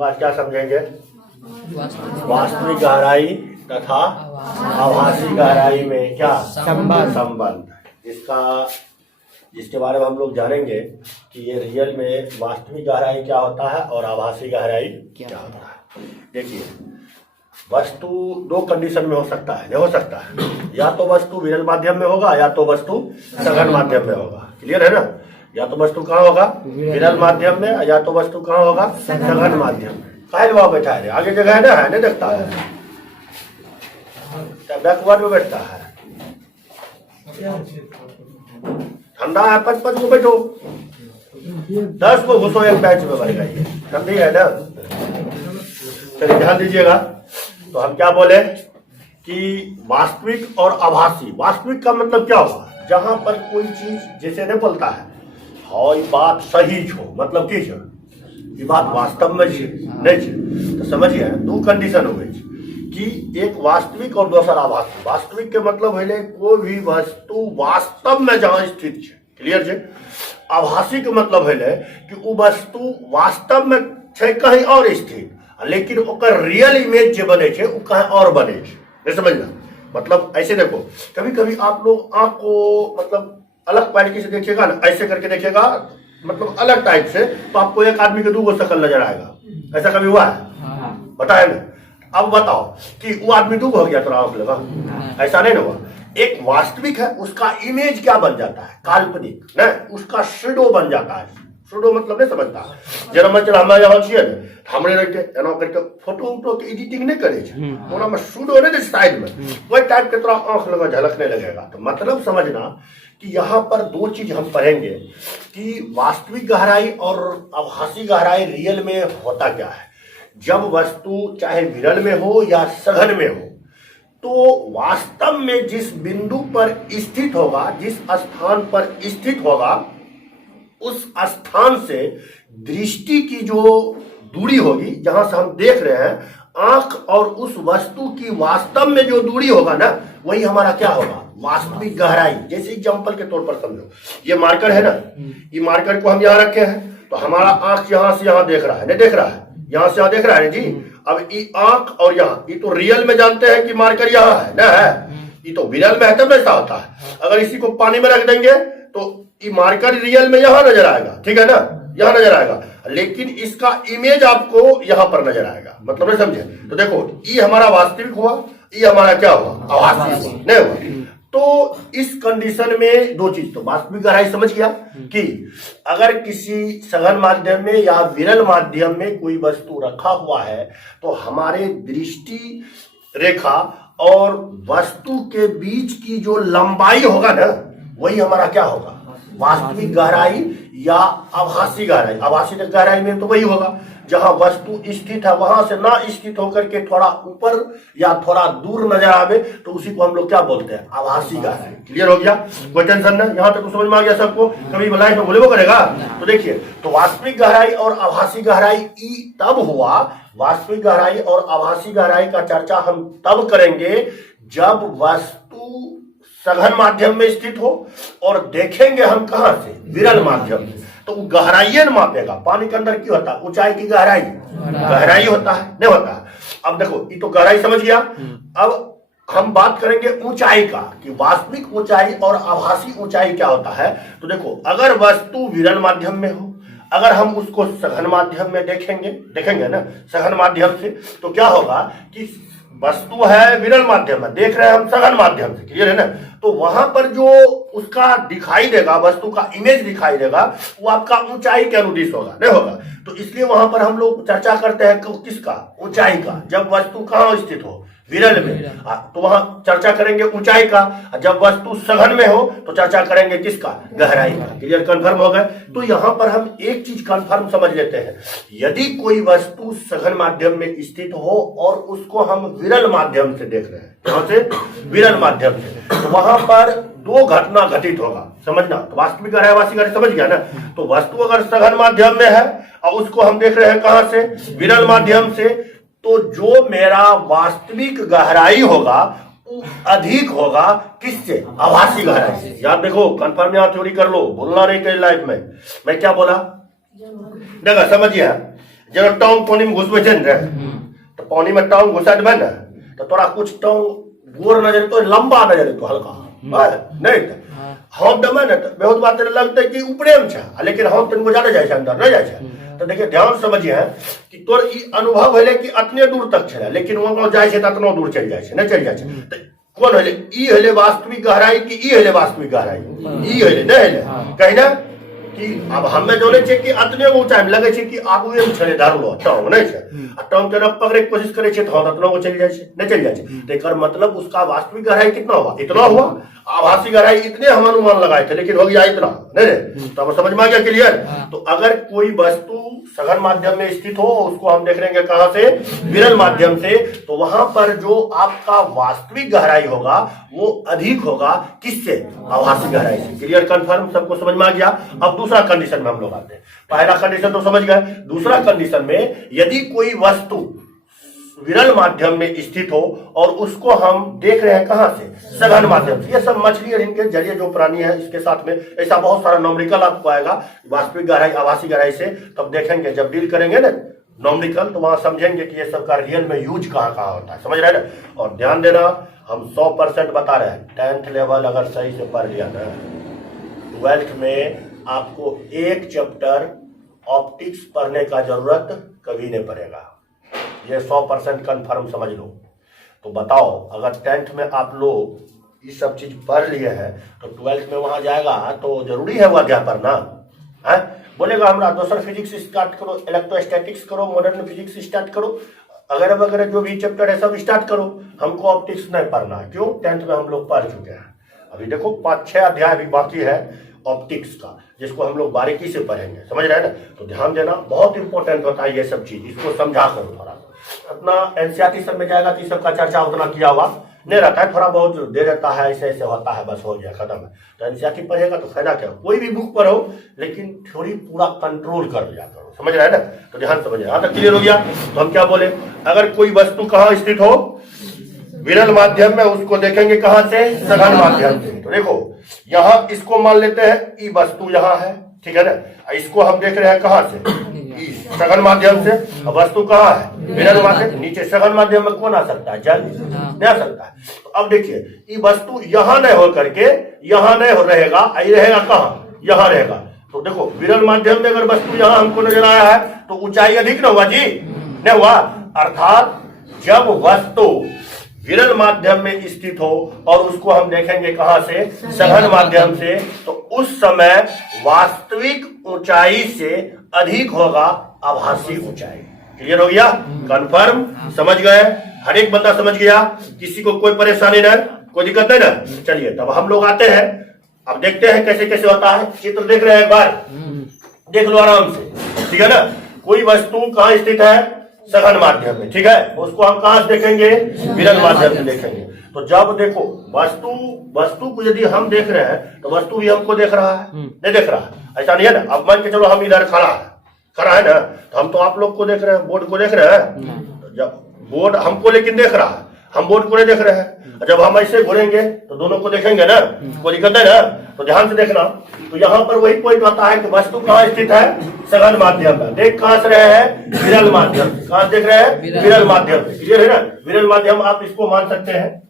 लोग आज क्या समझेंगे? वास्तविक गहराई तथा आभासी गहराई में क्या संबंध, जिसके बारे में हम लोग जानेंगे कि ये रियल में वास्तविक गहराई क्या होता है और आभासी गहराई क्या होता है। देखिए, वस्तु दो कंडीशन में हो सकता है, नहीं हो सकता है, या तो वस्तु विरल माध्यम में होगा या तो वस्तु सघन माध्यम में होगा। क्लियर है ना? या तो वस्तु कहाँ होगा? विरल माध्यम में, या तो वस्तु कहाँ होगा? सघन माध्यम में। काहे वहां बैठा है? आगे जगह है ना, है नहीं देखता है, बैकवर्ड में बैठता है। ठंडा है, 5-5 को बैठो, 10 को घुसो एक बैच में भर गई, ठंडी है ना। चलिए ध्यान दीजिएगा। तो हम क्या बोले कि वास्तविक और आभासी। वास्तविक का मतलब क्या हुआ? जहां पर कोई चीज जैसे नहीं बोलता है हाँ ये बात सही छो, मतलब की छो ये बात वास्तव में नहीं छे, तो समझिए दो कंडीशन हो गई कि एक वास्तविक और दूसरा आभासी। वास्तविक के मतलब है कोई भी वस्तु वास्तव में जहां स्थित है। क्लियर है? आभासी के मतलब है कि वो वस्तु वास्तव में है कहीं और स्थित, लेकिन ओकर रियल इमेज जो बने छे वो कहीं और बने छे। नहीं समझना? मतलब ऐसे देखो, कभी कभी आप लोग आंख को मतलब अलग क्वालिटी से देखिएगा ना, ऐसे करके देखिएगा मतलब अलग टाइप से, तो आपको एक आदमी के 2 शक्ल नजर आएगा। ऐसा कभी हुआ है? बताया ना? अब बताओ कि वो आदमी 2 हो गया तो आंख लगा, ऐसा नहीं ना हुआ। एक वास्तविक है, उसका इमेज क्या बन जाता है? काल्पनिक ना, उसका शेडो बन जाता है। शेडो मतलब नहीं समझता। जरा मतलब हमारे यहाँ छिए ने, हमरे रहते एना करके फोटो के एडिटिंग नहीं करे छे, ओना में शेडो नहीं दे साइड में, वही टाइप के तोरा आंख लगा झलकने लगेगा। तो मतलब समझना कि यहाँ पर 2 चीज हम पढ़ेंगे कि वास्तविक गहराई और आभासी गहराई रियल में होता क्या है। जब वस्तु चाहे विरल में हो या सघन में हो, तो वास्तव में जिस बिंदु पर स्थित होगा, जिस स्थान पर स्थित होगा, उस स्थान से दृष्टि की जो दूरी होगी, जहां से हम देख रहे हैं, आंख और उस वस्तु की वास्तव में जो दूरी होगा ना, वही हमारा क्या होगा? वास्तविक गहराई। जैसे एग्जांपल के तौर पर समझो, ये मार्कर है ना, ये मार्कर को हम यहाँ रखे हैं, तो हमारा आंख यहाँ से यहाँ देख रहा है, नहीं देख रहा है? यहाँ से यहाँ देख रहा है जी। अब ये आंख और यहाँ, ये तो रियल में जानते हैं कि मार्कर यहाँ है ना, है ये तो विरल में है, तब ऐसा होता है। अगर इसी को पानी में रख देंगे तो ये मार्कर रियल में यहाँ नजर आएगा, ठीक है ना, यहाँ नजर आएगा, लेकिन इसका इमेज आपको यहाँ पर नजर आएगा। मतलब नहीं समझे? तो देखो, ये हमारा वास्तविक हुआ, ये हमारा क्या हुआ? आभासी हुआ, नहीं हुआ। तो इस कंडीशन में 2 चीज, तो वास्तविक गहराई समझ गया कि अगर किसी सघन माध्यम में या विरल माध्यम में कोई वस्तु रखा हुआ है, तो हमारे दृष्टि रेखा और वस्तु के बीच की जो लंबाई होगा ना, वही हमारा क्या होगा? वास्तविक गहराई या आभासी गहराई। आभासी गहराई में तो वही होगा जहां वस्तु स्थित है, वहां से ना स्थित होकर के थोड़ा ऊपर या थोड़ा दूर नजर आवे, तो उसी को हम लोग क्या बोलते हैं? आभासी गहराई। क्लियर हो गया? कोई टेंशन नहीं? यहाँ तक तो समझ में आ गया सबको? कभी लाइफ में बोले वो करेगा? तो देखिए, तो वास्तविक गहराई और आभासी गहराई तब हुआ। वास्तविक गहराई और आभासी गहराई का चर्चा हम तब करेंगे जब वस्तु सघन माध्यम में स्थित हो, और देखेंगे हम कहां से? विरल माध्यम से। तो गहराई मापेगा। पानी के अंदर क्या होता है? ऊंचाई की गहराई, गहराई होता है, नहीं होता है? अब देखो, ये तो गहराई समझ गया। अब हम बात करेंगे ऊंचाई का, कि वास्तविक ऊंचाई और आभासी ऊंचाई क्या होता है। तो देखो, अगर वस्तु विरल माध्यम में हो, अगर हम उसको सघन माध्यम में देखेंगे ना, सघन माध्यम से, तो क्या होगा कि वस्तु है विरल माध्यम में, देख रहे हैं हम सघन माध्यम से। क्लियर है ना? तो वहां पर जो उसका दिखाई देगा, वस्तु का इमेज दिखाई देगा, वो आपका ऊंचाई के अनुदिश होगा, नहीं होगा? तो इसलिए वहां पर हम लोग चर्चा करते हैं किसका? ऊंचाई का। जब वस्तु कहाँ स्थित हो? विरल में, तो वहां चर्चा करेंगे ऊंचाई का। जब वस्तु सघन में हो तो चर्चा करेंगे किसका? गहराई का। क्लियर? कन्फर्म हो गए? तो यहां पर हम एक चीज कन्फर्म समझ लेते हैं, यदि कोई वस्तु सघन माध्यम में स्थित हो और उसको हम विरल माध्यम से देख रहे हैं, कहां से? विरल माध्यम से, तो वहां पर 2 घटना घटित होगा। समझना? तो वास्तविक गहराई, आभासी गहराई समझ गया ना? तो वस्तु अगर सघन माध्यम में है और उसको हम देख रहे हैं कहां से? विरल माध्यम से, तो जो मेरा वास्तविक गहराई होगा वो अधिक होगा किससे? आभासी गहराई से। याद देखो, कंफर्म यहाँ थ्योरी कर लो, भूलना नहीं कहीं लाइफ में। मैं क्या बोला? देखो समझिए, जब टांग पानी में घुसबे छे ने तो पानी में टांग घुसा देबे ना तो तोरा कुछ टांग गोर नजर तो लंबा नजर तो हल्का नहीं हाथ दमे ना तो बहुत बात लगते कि ऊपरे में छे, लेकिन हाथ तनिको ज्यादा जाए छे अंदर नहीं जाए छे। तो देखिए ध्यान समझिए कि तोर ई अनुभव है कि अतने दूर तक छे, लेकिन वहां जाए छे तो अतना दूर चल जाए छे, नहीं चल जाए छे। तो कौन है ई है वास्तविक गहराई कि ई है वास्तविक गहराई? ई है नहीं है कहीं ना कि अब हमें जोने छे कि अतने ऊंचाई में लगे छे कि आगू में छले धरलो टांग नहीं छे, टांग के पकड़े की कोशिश करे छे तो अतना वो चल जाए छे, नहीं चल जाए छे। तो एकर मतलब उसका वास्तविक गहराई कितना हुआ? इतना हुआ। आभासी गहराई इतने हम अनुमान लगाए थे, लेकिन हो गया इतना नहीं। तो अब समझ में आ गया क्लियर? तो अगर कोई वस्तु सघन माध्यम में स्थित हो, उसको हम देख लेंगे कहां से? विरल माध्यम से। तो वहां पर जो आपका वास्तविक गहराई होगा वो अधिक होगा किससे? आभासी गहराई से। क्लियर, कंफर्म, सबको समझ में आ गया? अब दूसरा कंडीशन में हम लोग आते हैं। पहला कंडीशन तो समझ गए। दूसरा कंडीशन में यदि कोई वस्तु विरल माध्यम में स्थित हो और उसको हम देख रहे हैं कहां से? सघन माध्यम से। ये सब मछली और इनके जरिए जो प्राणी है इसके साथ में ऐसा बहुत सारा नॉमरिकल आपको आएगा, वास्तविक गहराई आभासी गहराई से। तब देखेंगे जब डील करेंगे ना नॉमरिकल तो वहां समझेंगे कि ये सब का रियल में यूज कहां कहां होता है। समझ रहे हैं ना? और ध्यान देना, हम 100% बता रहे हैं। 10th लेवल अगर सही से पढ़ लिया ना, 12th में आपको एक चैप्टर ऑप्टिक्स पढ़ने का जरूरत कभी नहीं पड़ेगा। ये 100% कन्फर्म समझ लो। तो बताओ अगर 10th में आप लोग ये सब चीज पढ़ लिए हैं तो 12th में वहां जाएगा तो जरूरी है वो अध्याय पढ़ना है। बोलेगा हमरा दोसर फिजिक्स स्टार्ट करो, इलेक्ट्रोस्टैटिक्स करो, मॉडर्न फिजिक्स स्टार्ट करो, अगर वगैरह जो भी चैप्टर है सब स्टार्ट करो, हमको ऑप्टिक्स नहीं पढ़ना। क्यों? 10th में हम लोग पढ़ चुके हैं। अभी देखो 5-6 अध्याय भी बाकी है ऑप्टिक्स का, जिसको हम लोग बारीकी से पढ़ेंगे। समझ रहे हैं ना? तो ध्यान देना, बहुत इंपॉर्टेंट होता है ये सब चीज, इसको समझा करो थोड़ा। अपना एनसीईआरटी सब में जाएगा तो सबका चर्चा उतना किया हुआ नहीं रहता है, थोड़ा बहुत दे रहता है, ऐसे ऐसे होता है, बस हो गया खत्म है। तो एनसीईआरटी पढ़ेगा तो फायदा क्या? कोई भी बुक पढ़ो लेकिन थोड़ी पूरा कंट्रोल कर लिया करो। समझ रहे हैं ना? तो ध्यान समझ रहे हैं। तक क्लियर हो गया? तो हम क्या बोले, अगर कोई वस्तु कहाँ स्थित हो? विरल माध्यम में, उसको देखेंगे कहां से? सघन माध्यम से। तो देखो यहाँ इसको मान लेते हैं ई वस्तु यहाँ है, ठीक है ना? इसको हम देख रहे हैं कहां से? सघन माध्यम से। अब वस्तु कहाँ है? विरल माध्यम। नीचे सघन माध्यम में कौन आ सकता है? जल नहीं आ सकता है। तो अब देखिए ये वस्तु यहाँ नहीं हो करके यहाँ नहीं हो रहेगा, ये रहेगा कहाँ? यहाँ रहेगा। तो देखो विरल माध्यम में अगर वस्तु यहाँ हमको नजर आया है तो ऊंचाई अधिक न हुआ जी? नहीं हुआ। अर्थात जब वस्तु विरल माध्यम में स्थित हो और उसको हम देखेंगे कहां से? सघन माध्यम से, तो उस समय वास्तविक ऊंचाई से अधिक होगा आभासी ऊंचाई। क्लियर हो गया? कंफर्म? समझ गए? हर एक बंदा समझ गया? किसी को कोई परेशानी नहीं, कोई दिक्कत नहीं ना? चलिए तब हम लोग आते हैं, अब देखते हैं कैसे कैसे होता है। चित्र देख रहे हैं, एक बार देख लो आराम से, ठीक है ना? कोई वस्तु कहां स्थित है? सघन माध्यम में, ठीक है? उसको हम कहां से देखेंगे? विरल माध्यम से देखेंगे। तो जब देखो वस्तु को यदि हम देख रहे हैं तो वस्तु भी हमको देख रहा है, नहीं देख रहा है? ऐसा नहीं है ना? अब मान के चलो हम इधर खड़ा है ना, तो हम तो आप लोग को देख रहे हैं, बोर्ड को देख रहे हैं। तो जब बोर्ड हमको लेकिन देख रहा है, हम बोर्ड को नहीं देख रहे हैं। जब हम ऐसे घूरेंगे तो दोनों को देखेंगे ना, कोई दिक्कत है ना? तो ध्यान से देखना। तो यहाँ पर वही पॉइंट आता है कि वस्तु कहाँ स्थित है? सघन माध्यम में। देख कहां से रहे हैं? विरल माध्यम। कहां देख रहे हैं? विरल माध्यम। क्लियर है ना? विरल माध्यम आप इसको मान सकते हैं।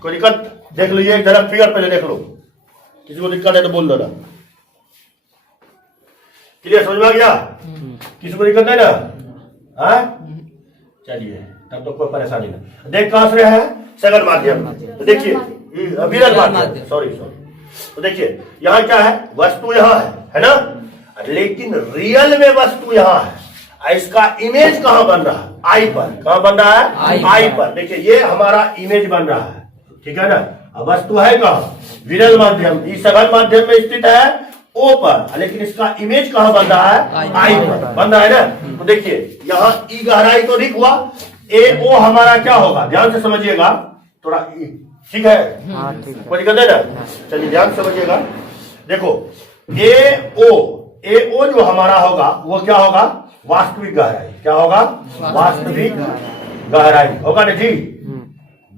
कोई दिक्कत? देख लीजिए एक झलक फिगर पहले देख लो, किसी को दिक्कत है तो बोल दो ना। क्लियर, समझ में आ गया? किसी को दिक्कत है ना? चलिए तब तो कोई परेशानी नहीं। देख कहां से रहे हैं? सघन माध्यम। तो देखिए विरल माध्यम, सॉरी। तो देखिए यहाँ क्या है? वस्तु यहाँ है ना? लेकिन रियल में वस्तु यहाँ है। इसका इमेज कहाँ बन रहा है? आई पर। कहाँ बन रहा है? आई पर। देखिए ये हमारा इमेज बन रहा है, ठीक है ना? अब वस्तु है कहाँ? विरल माध्यम। इस सघन माध्यम में स्थित है ओ पर, लेकिन इसका इमेज कहाँ बन रहा है? आई पर बन रहा है ना? तो देखिए यहाँ ई गहराई तो अधिक हुआ, ए ओ हमारा क्या होगा? ध्यान से समझिएगा थोड़ा, ठीक है? कोई दिक्कत है ना? चलिए ध्यान समझिएगा। देखो ए ओ जो हमारा होगा वो क्या होगा? वास्तविक गहराई। क्या होगा? वास्तविक गहराई होगा ना जी?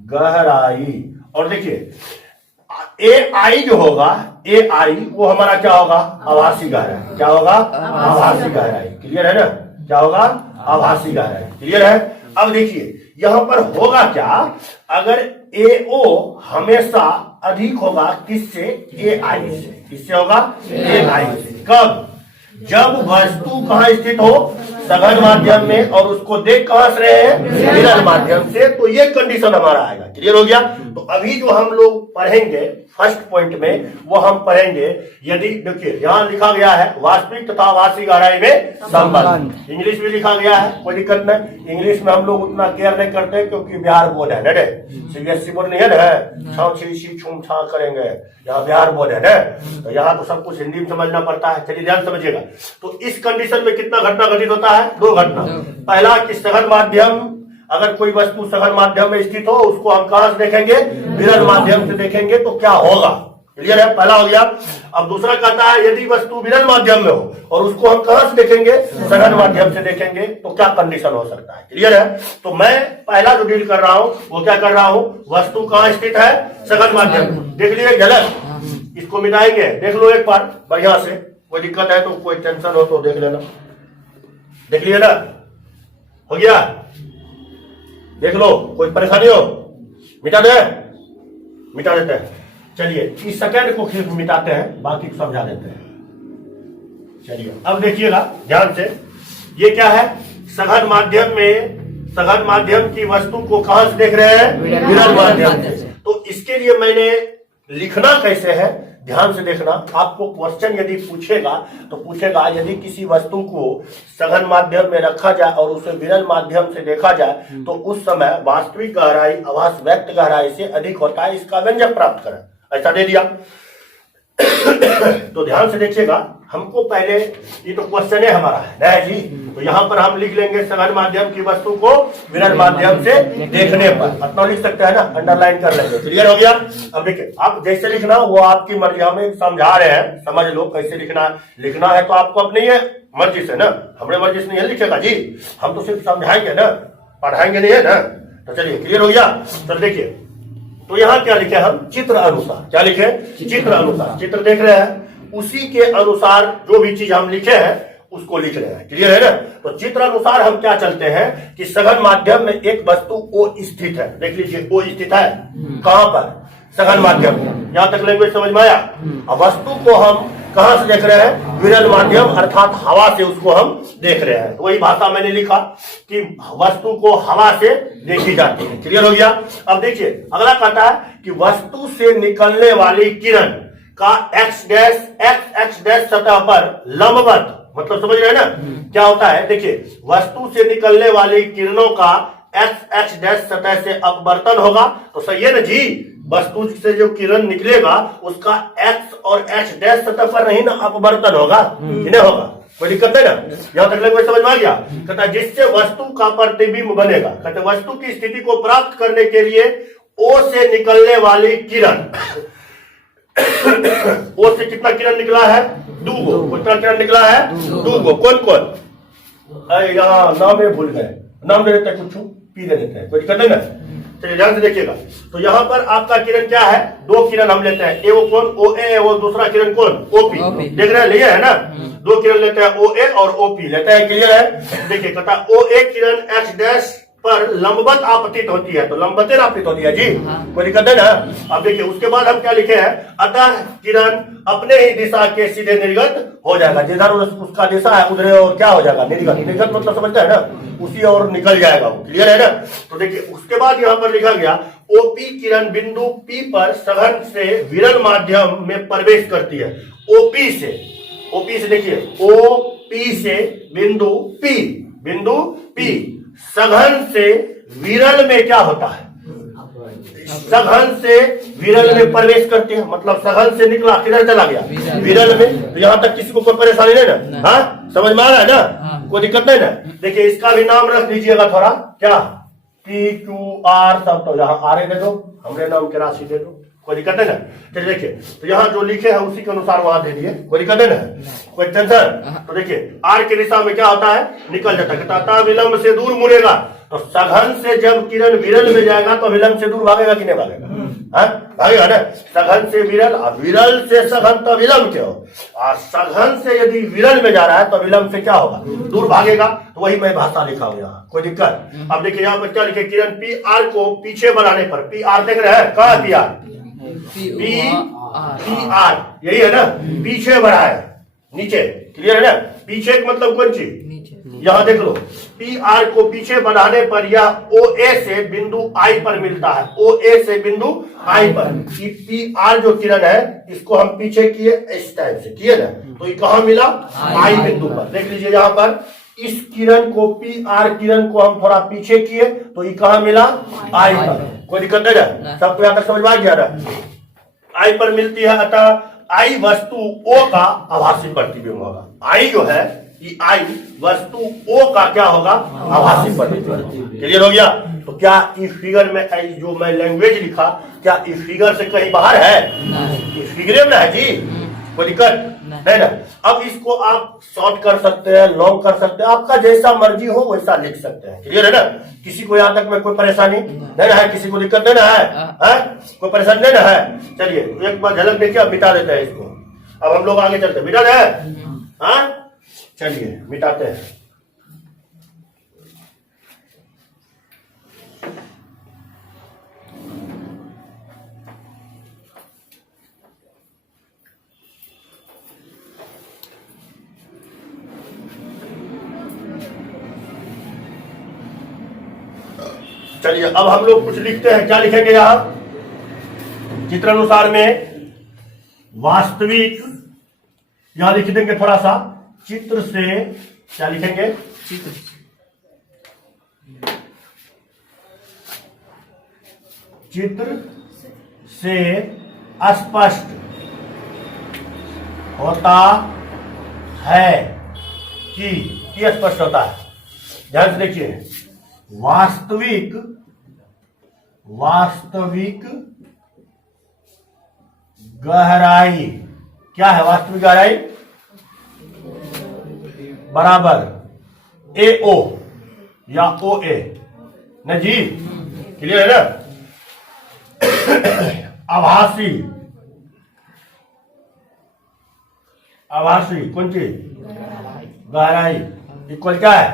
गहराई। और देखिए ए आई जो होगा, ए आई वो हमारा क्या होगा, आभासी गहराई। क्या होगा, आभासी गहराई। क्लियर है ना, क्या होगा, आभासी गहराई। क्लियर है। अब देखिए यहां पर होगा क्या, अगर एओ हमेशा अधिक होगा किससे, ए आई से। किससे होगा, ए आई से। कब, जब वस्तु कहां स्थित हो, सघन माध्यम में, और उसको देख कहां से रहे हैं, विरल माध्यम से। तो ये कंडीशन हमारा आएगा। क्लियर हो गया। तो अभी जो हम लोग पढ़ेंगे फर्स्ट पॉइंट में, वो हम पढ़ेंगे, यदि देखिए यहां लिखा गया है वास्तविक तथा आभासी गहराई में संबंध। इंग्लिश में लिखा गया है, कोई दिक्कत नहीं। इंग्लिश में हम लोग उतना केयर नहीं करते क्योंकि बिहार बोर्ड है ना, सीबीएसई बोर्ड नहीं है ना, छाव छी छूम छा करेंगे, यहाँ बिहार बोर्ड है ना, तो यहाँ तो सब कुछ हिंदी में समझना पड़ता है। चलिए ध्यान समझिएगा। तो इस कंडीशन में कितना घटना घटित होता है, दो घटना। पहला कि सघन माध्यम, अगर कोई वस्तु सघन माध्यम में स्थित हो, उसको हम कहां से देखेंगे, विरल माध्यम से देखेंगे, तो क्या होगा। क्लियर है, पहला हो गया। अब दूसरा कहता है यदि वस्तु विरल माध्यम में हो और उसको हम कहां से देखेंगे, सघन माध्यम से देखेंगे, तो क्या कंडीशन हो सकता है। क्लियर है। तो मैं पहला जो डील कर रहा हूं वो क्या कर रहा हूं, वस्तु कहां स्थित है, सघन माध्यम। देख लिए झलक, इसको मिटाएंगे, देख लो एक बार बढ़िया से। कोई दिक्कत है तो, कोई टेंशन हो तो देख लेना। देख लिए ना, हो गया, देख लो, कोई परेशानी हो मिटा दे, मिटा देते हैं। चलिए इस सेकंड को फिर मिटाते हैं, बाकी को समझा देते हैं। चलिए अब देखिएगा ध्यान से, ये क्या है, सघन माध्यम में, सघन माध्यम की वस्तु को कहां से देख रहे हैं, विरल माध्यम से। तो इसके लिए मैंने लिखना कैसे है, ध्यान से देखना। आपको क्वेश्चन यदि पूछेगा तो पूछेगा यदि किसी वस्तु को सघन माध्यम में रखा जाए और उसे विरल माध्यम से देखा जाए तो उस समय वास्तविक गहराई आभास व्यक्त गहराई से अधिक होता है, इसका व्यंजक प्राप्त करें। ऐसा दे दिया। तो ध्यान से देखिएगा, हमको पहले, ये तो क्वेश्चन है हमारा है जी, तो यहां पर हम लिख लेंगे सघन माध्यम की वस्तु को विरल माध्यम से देखने पर। अपना लिख सकते हैं ना, अंडरलाइन कर लेंगे। क्लियर हो गया। अब देखिए आप जैसे लिखना वो आपकी मर्जी, हमें समझा रहे हैं, समझ लो कैसे लिखना है। लिखना है तो आपको अपनी है मर्जी से ना, हमारे मर्जी से नहीं लिखेगा जी, हम तो सिर्फ समझाएंगे ना, पढ़ाएंगे नहीं है ना। तो चलिए क्लियर हो गया। तो देखिए, तो यहाँ क्या लिखे हम, चित्र अनुसार। क्या लिखे, चित्र अनुसार। चित्र देख रहे हैं, उसी के अनुसार जो भी चीज हम लिखे हैं उसको लिख रहे हैं। क्लियर है ना। तो चित्र अनुसार हम क्या चलते हैं कि सघन माध्यम में एक वस्तु ओ स्थित है। देख लीजिए ओ स्थित है कहां पर, सघन माध्यम में। यहां तक लैंग्वेज समझ में आया। अब वस्तु को हम कहां से देख रहे हैं, विरल माध्यम अर्थात हवा से उसको हम देख रहे हैं। तो वही भाषा मैंने लिखा कि वस्तु को हवा से देखी जाती है। क्लियर हो गया। अब देखिए अगला कहता है कि वस्तु से निकलने वाली किरण का एक्स डैश सतह पर लंबवत, मतलब समझ रहे हैं ना क्या होता है। देखिए वस्तु से निकलने वाली किरणों का एक्स डैश सतह से अपवर्तन होगा। तो सही है ना जी, वस्तु से जो किरण निकलेगा उसका एक्स और एच डैश सतह पर नहीं ना अपवर्तन होगा, नहीं होगा, कोई दिक्कत नहीं ना। यहां तक लगे समझ में आ गया। कहता जिससे वस्तु का प्रतिबिंब बनेगा। कहते वस्तु की स्थिति को प्राप्त करने के लिए ओ से निकलने वाली किरण, ओ से कितना किरण निकला है, दूगो। कितना किरण निकला है, दूगो। कौन कौन, यहाँ नाम भूल गए, नाम दे देते हैं, कुछ पी दे देते हैं, कोई दिक्कत नहीं ना। चलिए ध्यान से देखिएगा। तो यहाँ पर आपका किरण क्या है, दो किरण हम लेते हैं। ए वो कौन, ओ ए, और दूसरा किरण कौन, ओपी। देख रहे हैं, लिए है ना, दो किरण लेते हैं, ओ ए और ओपी लेते हैं। क्लियर है। देखिए कहता ओ ए किरण एक्स डैश पर लंबवत आपतित होती है, तो लंबवत आपतित होती है जी, कोई दिक्कत है ना। अब देखिए उसके बाद हम क्या लिखे हैं, अतः किरण अपने ही दिशा के सीधे निर्गत हो जाएगा। जिधर उसका दिशा है उधर और क्या हो जाएगा, निर्गत। निर्गत मतलब समझते हैं ना, उसी और निकल जाएगा वो। क्लियर है ना। तो देखिए उसके बाद यहाँ पर लिखा गया ओपी किरण बिंदु पी पर सघन से विरल माध्यम में प्रवेश करती है। ओपी से देखिए ओपी से बिंदु पी सघन से विरल में क्या होता है, सघन से विरल में प्रवेश करते हैं। मतलब सघन से निकला किधर चला गया, विरल में। तो यहाँ तक किसी को कोई परेशानी नहीं ना, हाँ समझ में आ रहा है ना, कोई दिक्कत नहीं ना। देखिए इसका भी नाम रख दीजिएगा थोड़ा, क्या पी क्यू आर सब, तो यहाँ आर दे दो, हमरे नाम की राशि दे दो, कोई दिक्कत है ना। चलिए देखिए तो यहाँ जो लिखे हैं उसी के अनुसार वहां दे दिए, कोई दिक्कत है ना, कोई टेंशन। तो देखिए आर की दिशा में क्या होता है, निकल जाता है। कहता विलंब से दूर मुड़ेगा। तो सघन से जब किरण विरल में जाएगा तो विलंब से दूर भागेगा कि नहीं भागेगा, हाँ? भागेगा ना। सघन से विरल, विरल से सघन तो विलंब क्यों, और सघन से यदि विरल में जा रहा है तो विलंब से क्या होगा, दूर भागेगा। तो वही मैं भाषा लिखा हूं यहाँ, कोई दिक्कत। अब देखिए यहाँ पर क्या लिखे, किरण पी आर को पीछे बढ़ाने पर, पी आर देख रहे हैं, कहा पी आर, पी आर यही है ना, पीछे बढ़ाए नीचे, क्लियर है ना। पीछे का मतलब कौन चीज, यहाँ देख लो, पी आर को पीछे बढ़ाने पर यह ओ ए से बिंदु आई पर मिलता है, ओ ए से बिंदु आई पर। पी आर जो किरण है इसको हम पीछे किए इस टाइप से किए ना, तो ये कहाँ मिला, आई बिंदु पर। देख लीजिए यहाँ पर इस किरण को, पी आर किरण को हम थोड़ा पीछे किए तो ये कहाँ मिला, आई पर। कोई दिक्कत नहीं है, सबको यहाँ तक समझ में आ गया ना। आई पर मिलती है, अतः आई वस्तु ओ का आभासी प्रतिबिंब होगा। आई जो है ये आई वस्तु ओ का क्या होगा, आभासी प्रतिबिंब। क्लियर हो गया। तो क्या इस फिगर में जो मैं लैंग्वेज लिखा, क्या इस फिगर से कहीं बाहर है, इस फिगर में है जी, कोई दिक्कत है ना। अब इसको आप शॉर्ट कर सकते हैं, लॉन्ग कर सकते हैं, आपका जैसा मर्जी हो वैसा लिख सकते हैं। क्लियर है ना। किसी को यहाँ तक में कोई परेशानी नहीं है, किसी को दिक्कत नहीं है, कोई परेशानी नहीं है। चलिए एक बार झलक देखिए, अब मिटा देते हैं इसको। अब हम लोग आगे चलते हैं, मिटा रहे, चलिए मिटाते हैं। चलिए अब हम लोग कुछ लिखते हैं, क्या लिखेंगे यहाँ चित्रानुसार में, वास्तविक, यहां लिख देंगे थोड़ा सा, चित्र से, क्या लिखेंगे, चित्र से स्पष्ट होता है कि स्पष्ट होता है। ध्यान से देखिए, वास्तविक गहराई क्या है, वास्तविक गहराई बराबर ए ओ या ओ ए न जी, क्लियर है ना। आभासी कौन चीज, गहराई इक्वल क्या है,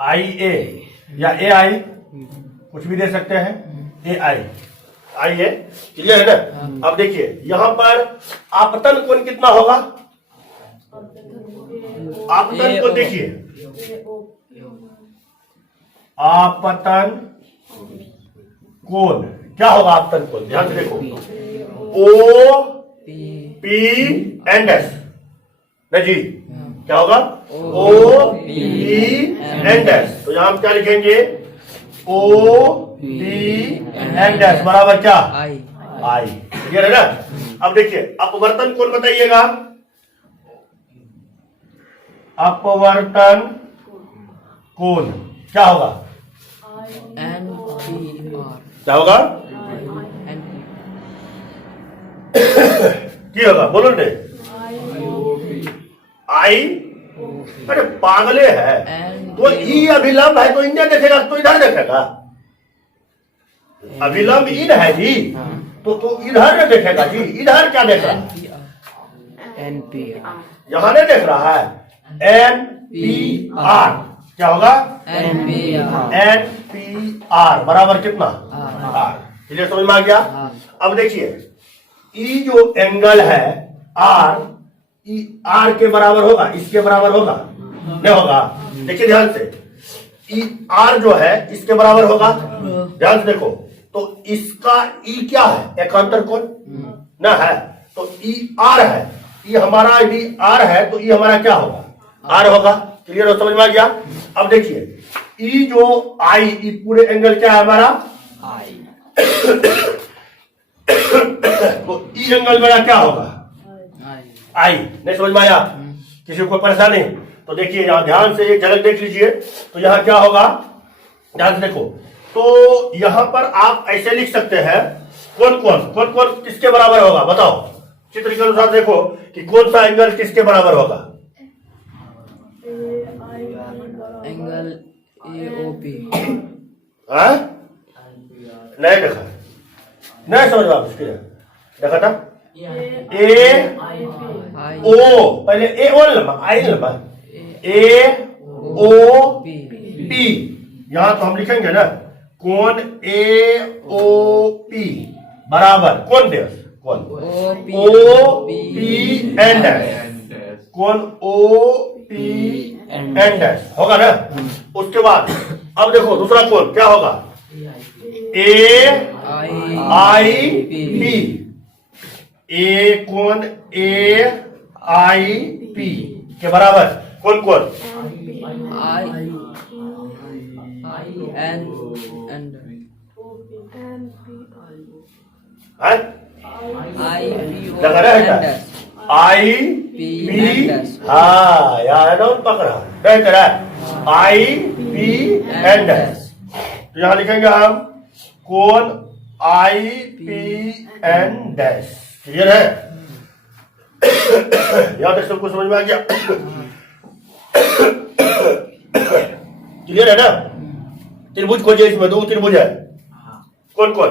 आई ए या ए आई, कुछ भी दे सकते हैं, ए आई, आई ए, क्लियर है ना। अब देखिए यहाँ पर आपतन कोण कितना होगा, आपतन कोण देखिए, आपतन कोण क्या होगा, आपतन कोण ध्यान से देखो, ओ पी एंड एस न जी, क्या होगा, ओ पी एंड एस। तो यहां हम क्या लिखेंगे, ओ पी एंड एस बराबर क्या, आई, क्लियर है ना। अब देखिए अपवर्तन कोण बताइएगा, अपवर्तन कोण क्या होगा, एन पी आर, क्या होगा, क्या होगा बोलो ने, आई, अरे पागले है, तो ई अभिलंब है तो इन्हें देखेगा तो इधर देखेगा, अभिलंब इन है जी, तो इधर नहीं देखेगा जी, इधर क्या देख रहा है, एन पी आर, यहां नहीं देख रहा है, एन पी आर क्या होगा, N P R, N P R बराबर कितना, आर। क्लियर समझ में आ गया। अब देखिए ई जो एंगल है आर, ई आर के बराबर होगा, इसके बराबर होगा नहीं होगा, देखिए ध्यान से, ई आर जो है इसके बराबर होगा, ध्यान से देखो, तो इसका ई क्या है, एकांतर कोण ना है, तो ई आर है, ई हमारा यदि आर है तो ई हमारा क्या होगा, आर होगा। क्लियर हो, समझ में आ गया। अब देखिए ई जो आई, ई पूरे एंगल क्या है हमारा, आई, तो ई एंगल मेरा क्या होगा, आई। नहीं समझ में आया, किसी को परेशानी, तो देखिए यहाँ ध्यान से एक झलक देख लीजिए, तो यहाँ क्या होगा, ध्यान से देखो, तो यहाँ पर आप ऐसे लिख सकते हैं, कौन कौन किसके बराबर होगा बताओ, चित्र के अनुसार देखो कि कौन सा एंगल किसके बराबर होगा, एंगल ए ओ पी, नहीं देखा, नहीं समझ में आप इसके देखा था ए I ओ पहले ए ओ लंबा आई लंबा ए ओ P पी यहां तो हम लिखेंगे ना कोण ए ओ पी बराबर कोण डेस कोण O O P N dash कोण ओ पी एन डैश होगा ना। उसके बाद अब देखो दूसरा कोण क्या होगा ए आई पी ए कोण ए आई पी के बराबर कौन कौन I N and है I P O लगा रहा है N क्या आई P पी N dash हाँ यार ना पकड़ा राइट है आई पी एन डैश तो यहाँ लिखेंगे हम कौन I P N dash clear है यहाँ तक सबको समझ में आ गया क्लियर है ना। त्रिभुज खोजिए इसमें दो त्रिभुज है कौन कौन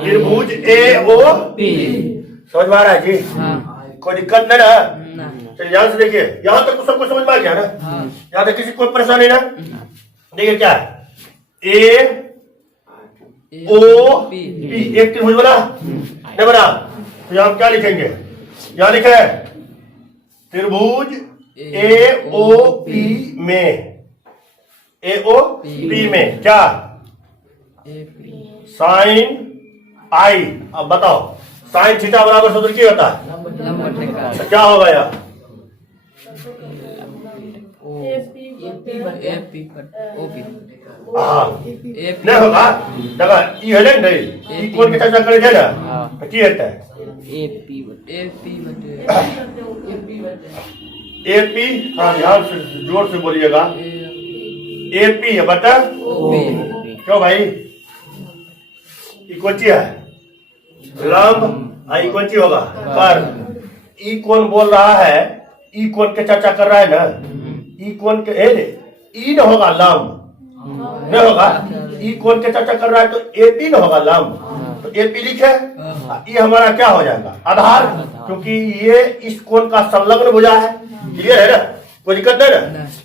त्रिभुज ए ओ P समझ में आ रहा है जी हाँ कोई दिक्कत नहीं ना। ना चलिए ध्यान से देखिए यहाँ तक तो सबको समझ में आ गया ना हाँ यहाँ तक किसी को कोई परेशानी ना। देखिए क्या ए ओ P पी एक त्रिभुज बना नहीं बना तो यहाँ क्या लिखेंगे यहाँ लिखे है त्रिभुज ए ओ पी में ए ओ पी में क्या A P साइन आई अब बताओ साइन थीटा बराबर सूत्र क्या होता है लंबा टेका तो क्या होगा यार O A P O P हाँ A P नहीं होगा देखा ई है नहीं ई कौन के चर्चा करे थे ना तो की होता है A P बटे एपी हाँ ध्यान से जोर से बोलिएगा एपी है बता O P क्यों भाई ई कौन ची है लंब आई कौन ची होगा पर ई कौन बोल रहा है ई कौन के चर्चा कर रहा है ना ई कौन के ई न होगा लंब नहीं होगा ई कौन के चर्चा कर रहा है तो एपी न होगा लंब तो एपी लिखे ये हमारा क्या हो जाएगा आधार क्योंकि ये इस कोण का संलग्न भुजा है क्लियर है ना कोई दिक्कत नहीं ना।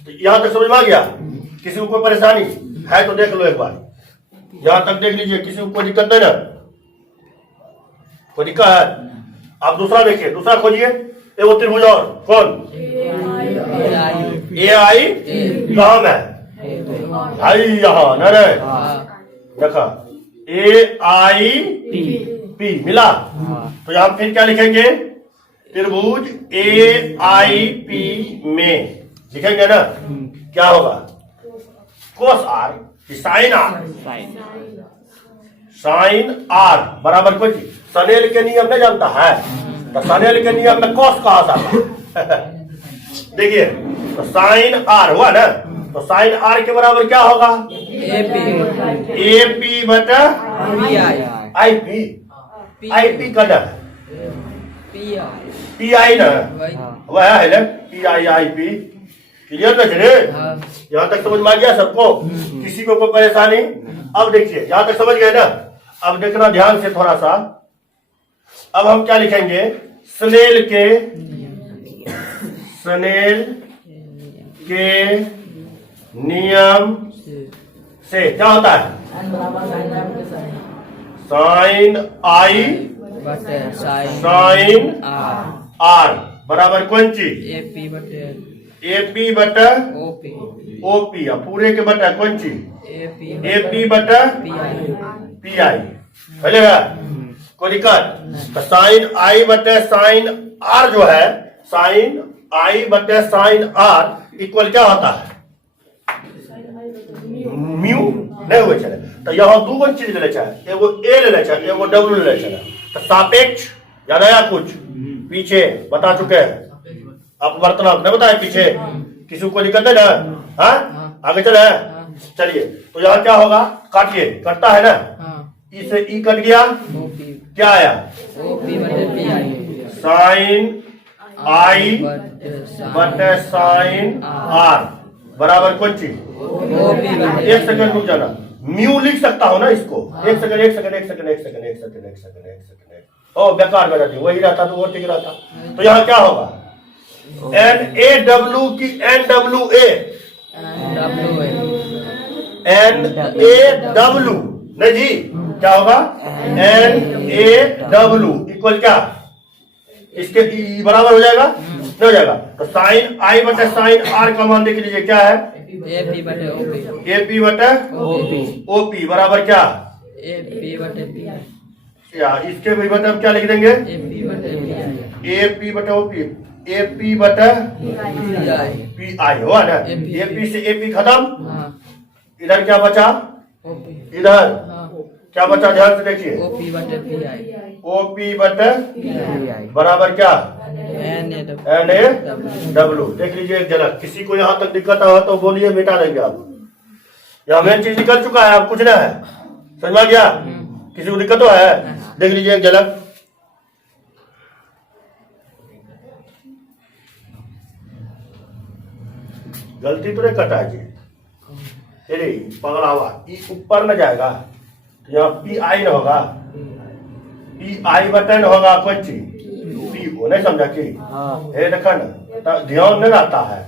तो यहाँ तक समझ में आ गया किसी को कोई परेशानी है तो देख लो एक बार यहाँ तक देख लीजिए किसी को कोई दिक्कत नहीं ना कोई दिक्कत है। आप दूसरा देखिए दूसरा खोजिए ये वो त्रिभुज और कौन ए आई कहाँ है भाई यहाँ न देखा ए आई पी मिला तो यहाँ फिर क्या लिखेंगे त्रिभुज ए आई पी में लिखेंगे ना क्या होगा cos R sine R sine R बराबर कोई सनेल के नियम नहीं जानता है तो सनेल के नियम में कोस कहा था देखिए तो साइन आर हुआ ना तो साइन आर के बराबर क्या होगा A P ए पी बटा P I I P I P का ना P I पी आई ना वही वह है ना P I I P clear ना चले हाँ यहाँ तक समझ में आ गया सबको किसी को कोई परेशानी। अब देखिए यहाँ तक समझ गए ना अब देखना ध्यान से थोड़ा सा अब हम क्या लिखेंगे स्नेल के नियम से क्या होता है साइन आई बटे साइन साइन R आर बराबर कौन चीज A P बटे ए पी बटा O P ओ पी पूरे के बटा कौन चीज A P ए पी बटा P I पी आई चलेगा कोई दिक्कत तो साइन आई बटे साइन आर जो है साइन आई बटे साइन आर इक्वल क्या होता है म्यू नहीं हुए चले तो यहाँ दो चीज ले चाहे एगो ए ले चाहे एगो डब्ल्यू ले चले तो सापेक्ष याद आया कुछ पीछे बता चुके हैं आप वर्तमान नहीं बताए पीछे किसी को दिक्कत है ना हाँ आगे चले चलिए तो यहाँ क्या होगा काटिए कटता है ना हाँ ई से ई कट गया O P क्या आया O P बटे P I साइन आई बटे बटे साइन आर बराबर कौन चीज O P बटे एक सेकंड रुक जाना म्यू लिख सकता हूं ना इसको। एक सेकंड एक सेकंड एक सेकंड एक सेकंड एक सेकंड एक सेकंड एक सेकंड, ओ बेकार में रहती, वही रहता तो वो ठीक रहता। तो यहाँ क्या होगा, NaW की NWA, NaW नहीं जी, क्या होगा NaW इक्वल क्या, इसके ई बराबर हो जाएगा, नहीं हो जाएगा। तो साइन आई बटे साइन आर का मान देख लीजिए क्या है, AP बटे OP, AP बटे OP बराबर क्या, AP बटे PI, या इसके भी बटे हम क्या लिख देंगे, AP बटे PI, AP बटे OP, AP बटे PI, PI हुआ ना। AP से AP खत्म, हाँ, इधर क्या बचा, OP, इधर हाँ, क्या बचा, ध्यान से देखिए, OP बटे PI, OP बटे बराबर क्या, NaW। देख लीजिए एक झलक, किसी को यहाँ तक दिक्कत हो तो बोलिए, मिटा देंगे आप। यहाँ मेन चीज निकल चुका है, आप कुछ ना है, समझ में आ गया, किसी को दिक्कत तो है, देख लीजिए एक झलक। गलती तो नहीं कटा जी, तेरे पगला हुआ ई ऊपर न जाएगा, तो यहाँ PI न होगा, PI बटन होगा कोई चीज, PO नहीं समझा कि ये देखा ना, तो ध्यान नहीं रहता है।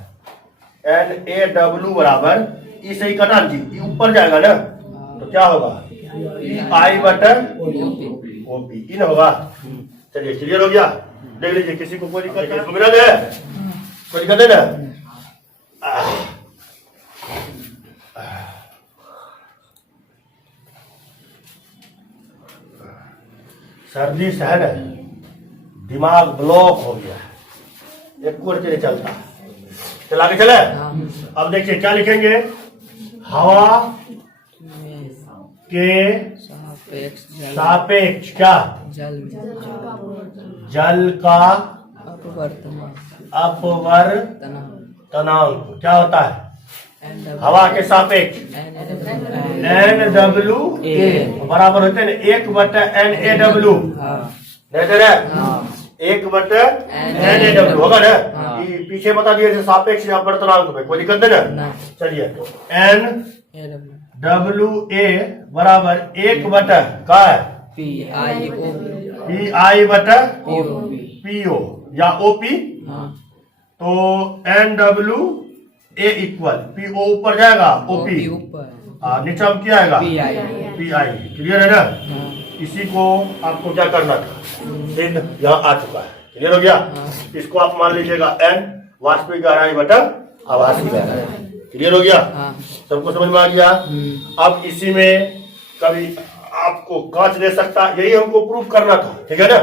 NaW बराबर ई से ही कटा जी, ई ऊपर जाएगा ना, तो क्या होगा PI बटन OP, ई न होगा। चलिए क्लियर हो गया, देख लीजिए किसी को कोई दिक्कत है, कोई दिक्कत है ना। सर्दी से है ना, दिमाग ब्लॉक हो गया है, एक कोर के चलता है, चला के चले। अब देखिए क्या लिखेंगे, हवा के सापेक्ष क्या, जल का अपवर्तनांक क्या होता है, हवा के सापेक्ष NWA बराबर होते हैं 1/NaW, नहीं दे रहे, 1/NaW होगा ना। पीछे बता दिए सापेक्ष या अपवर्तनांक में, कोई दिक्कत है ना। चलिए तो NWA बराबर 1/, क्या है, PI बटा PO या OP, तो NWA इक्वल PO ऊपर जाएगा, OP नीचे हम क्या आएगा, PI। क्लियर है ना। इसी को आपको क्या करना था, सिद्ध यहाँ आ चुका है, क्लियर हो गया। इसको आप मान लीजिएगा N वास्तविक गहराई बटा आभासी गहराई, क्लियर हो गया, सबको समझ में आ गया। अब इसी में कभी आपको कांच दे सकता, यही हमको प्रूफ करना था, ठीक है ना।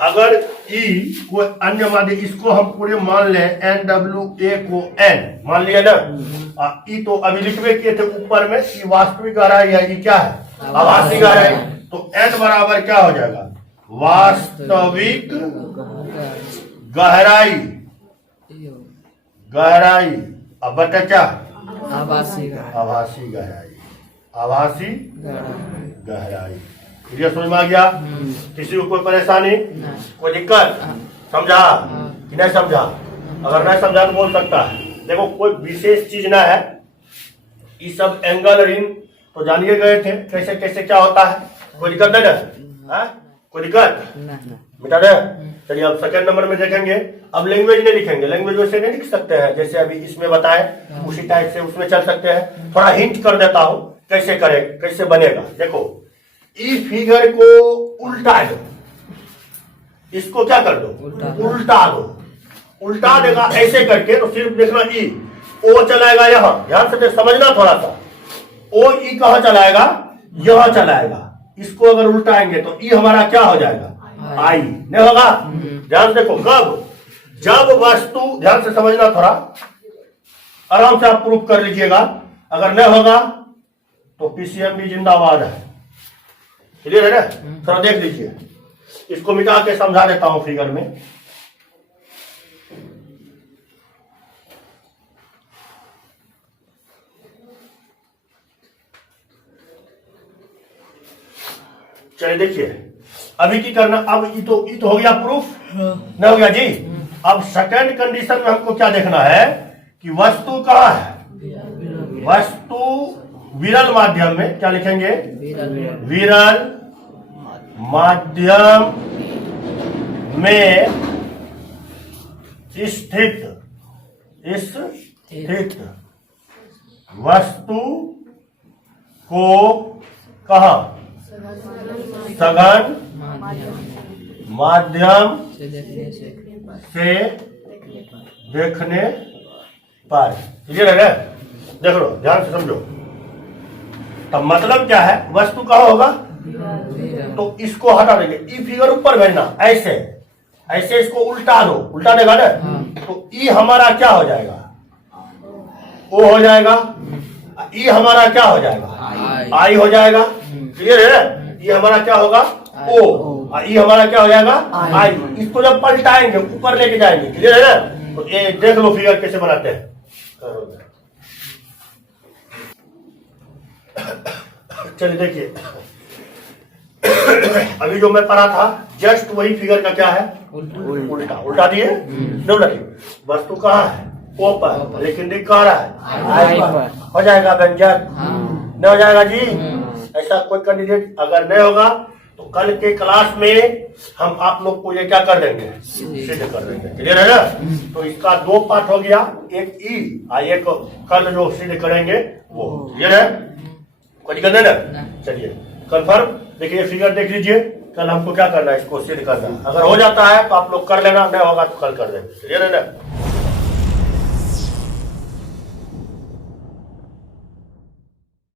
अगर ई कोई अन्य माध्य, इसको हम पूरे मान लें NWA को N मान लिया ना, ई तो अभी लिखवे किए थे ऊपर में, ई वास्तविक गहराई है, ई क्या है, आभासी गहराई, तो N बराबर क्या हो जाएगा, वास्तविक गहराई, गहराई अब बटा क्या, आभासी गहराई, आभासी गहराई। क्लियर, समझ में आ गया। किसी को कोई परेशानी, कोई दिक्कत, समझा कि नहीं समझा, अगर नहीं समझा तो बोल सकता है। देखो कोई विशेष चीज ना है, ये सब एंगल रिंग तो जानिए गए थे कैसे कैसे क्या होता है, कोई दिक्कत नहीं ना, कोई दिक्कत मिटा दे। चलिए अब सेकंड नंबर में देखेंगे। अब लैंग्वेज नहीं लिखेंगे, लैंग्वेज वैसे नहीं लिख सकते हैं जैसे अभी इसमें बताए, उसी टाइप से उसमें चल सकते हैं। थोड़ा हिंट कर देता हूं कैसे करे, कैसे बनेगा। देखो इस फिगर को उल्टा दो, इसको क्या कर दो, उल्टा दो, उल्टा देगा ऐसे करके, तो सिर्फ देखना ई ओ चलाएगा यहाँ, ध्यान से समझना थोड़ा सा, ओ ई कहाँ चलाएगा, यहाँ चलाएगा। इसको अगर उल्टाएंगे तो ई हमारा क्या हो जाएगा, आई नहीं होगा। ध्यान से देखो, कब, जब वस्तु, ध्यान से समझना थोड़ा, आराम से आप प्रूफ कर लीजिएगा। अगर नहीं होगा तो पीसीएमबी जिंदाबाद है, क्लियर है ना। थोड़ा देख लीजिए, इसको मिटा के समझा देता हूं फिगर में। चलिए देखिए अभी की करना। अब ये तो हो गया प्रूफ, नहीं हो गया जी। अब सेकंड कंडीशन में हमको क्या देखना है कि वस्तु कहाँ है, वस्तु विरल माध्यम में क्या लिखेंगे? विरल विरल माध्यम में स्थित वस्तु को कहाँ? सघन माध्यम से देखने से देखने पर। क्लियर है ना? देख लो, ध्यान से समझो। तब मतलब क्या है? वस्तु कहाँ होगा? तो इसको हटा देंगे, ई फिगर ऊपर भेजना, ऐसे ऐसे इसको उल्टा दो, उल्टा देगा ना, तो ई हमारा क्या हो जाएगा? ओ हो जाएगा। ई हमारा क्या हो जाएगा? आई हो जाएगा। क्लियर है? ये हमारा क्या होगा? ओ। ई हमारा क्या हो जाएगा? आई। इसको जब पलटाएंगे ऊपर लेके जाएंगे। क्लियर है ना? तो ये देख लो फिगर कैसे बनाते हैं। चलिए देखिए, अभी जो मैं पढ़ा था जस्ट वही फिगर का क्या है? उल्टा। उल्टा दिए, उल्टा दिए। वस्तु कहाँ है? ओ पर, लेकिन दिख कहाँ रहा है? आई पर। हो जाएगा व्यंजन? नहीं हो जाएगा जी? ऐसा कोई कैंडिडेट अगर नहीं होगा तो कल के क्लास में हम आप लोग को ये क्या कर देंगे? सिद्ध कर देंगे। क्लियर है ना? तो इसका दो पार्ट हो गया, एक ई और एक कल जो सिद्ध करेंगे वो। क्लियर है? कोई दिक्कत नहीं ना? चलिए कंफर्म। देखिए फिगर देख लीजिए, कल हमको क्या करना है? इसको सिद्ध करना। अगर हो जाता है तो आप लोग कर लेना, नहीं होगा तो कल कर देंगे। क्लियर है ना?